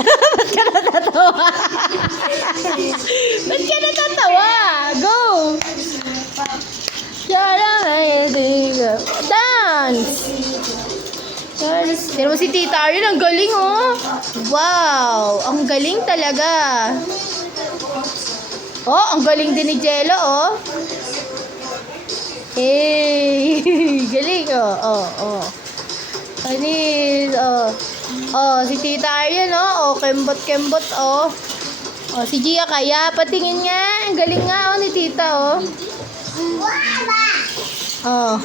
Ba't ka natatawa? Ba't ka natatawa? Go! Dance! Pero si Tita Ariel, ang galing oh! Wow! Ang galing talaga! Oh, ang galing din ni Jello oh! Hey! Galing oh! Oh, oh! Anis! Oh! Oh, si Tita Ariel oh! Oh, kembot-kembot oh! Oh, si Gia kaya, patingin nga! Ang galing nga oh ni Tita oh! Oh.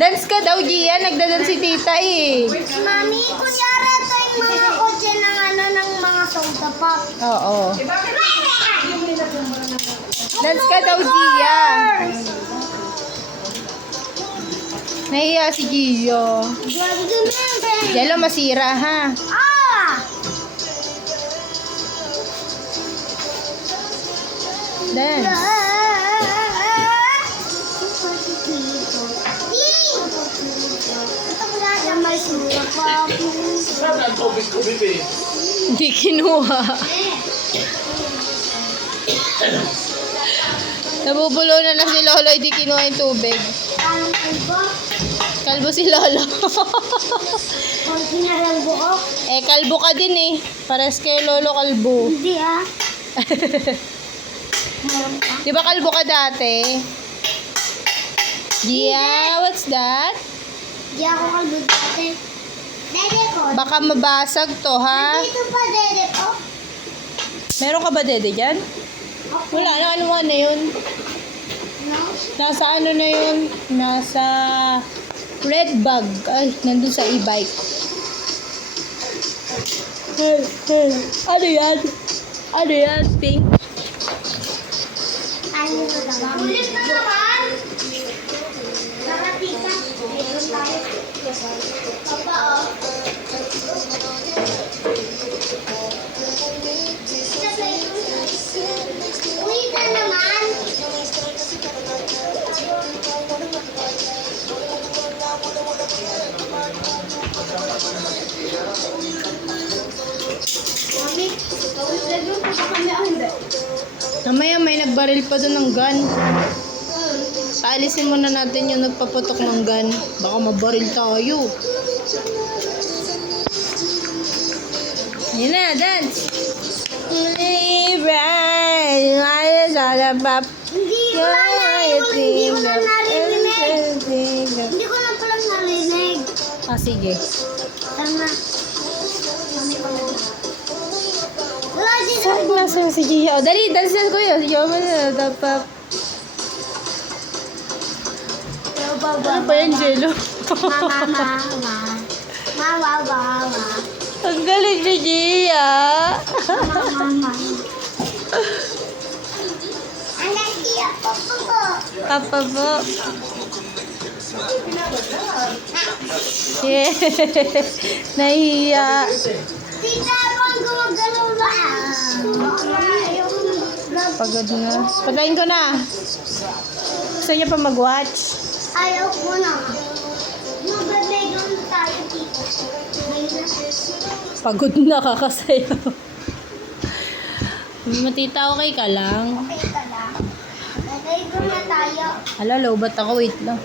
Dance ka daw, Gia. Nagdadance si Tita eh. Mami, kunyari ito yung mga kotse ng ng mga soda pop. Oo. Dance ka daw, Gia. Nahiya si Gia. Jello, masira ha. Dance. Hindi kinuha. Nabubulo na si Lolo, hindi kinuha yung tubig. Kalbo si Lolo. Eh, kalbo ka din eh. Pares kay Lolo kalbo. Hindi ah. Di ba kalbo ka dati? Gia, what's that? Hindi ako kalbo dati. Dede ko. Baka mabasag to, ha? Dito pa dede ko. Meron ka ba dede dyan? Wala na, ano na yun? No? Nasa ano na yun? Nasa red bag. Ay, nandun sa e-bike. Hey, hey. Ano yan? Ano yan, pink? Ano naman? Ulit na naman! Nakatika. Meron tayo. Papa, oh. Ulit na naman! Mami, ulit na doon. Kasi kami ang hindi. Namaya may nagbaril pa doon ng gun. Paalisin muna natin yung nagpaputok ng gun. Baka mabaril tayo. Yun na, dance! Hindi ko na narinig. Hindi ko na palang narinig. Ah, sige. Tama. Wala dito. Saan nasa si Gia? Oh, dali, dance na kuya. Si Gia, tapap. Ano ba yan, Jello? Mama. Ang galing ni Gia. Mama. Anak dia papa. Papa po. Yeah. Nahiya. Tita, pang gumagalaw ba? Pagod na. Patayin ko na. Gusto niya pa mag-watch? Ayaw ko na. Magbabegon na tayo, tita. Pagod na, kakasayaw. Matita, okay ka lang? Okay ka lang. Magbabegon na tayo. Hala, low bat ako. Wait lang.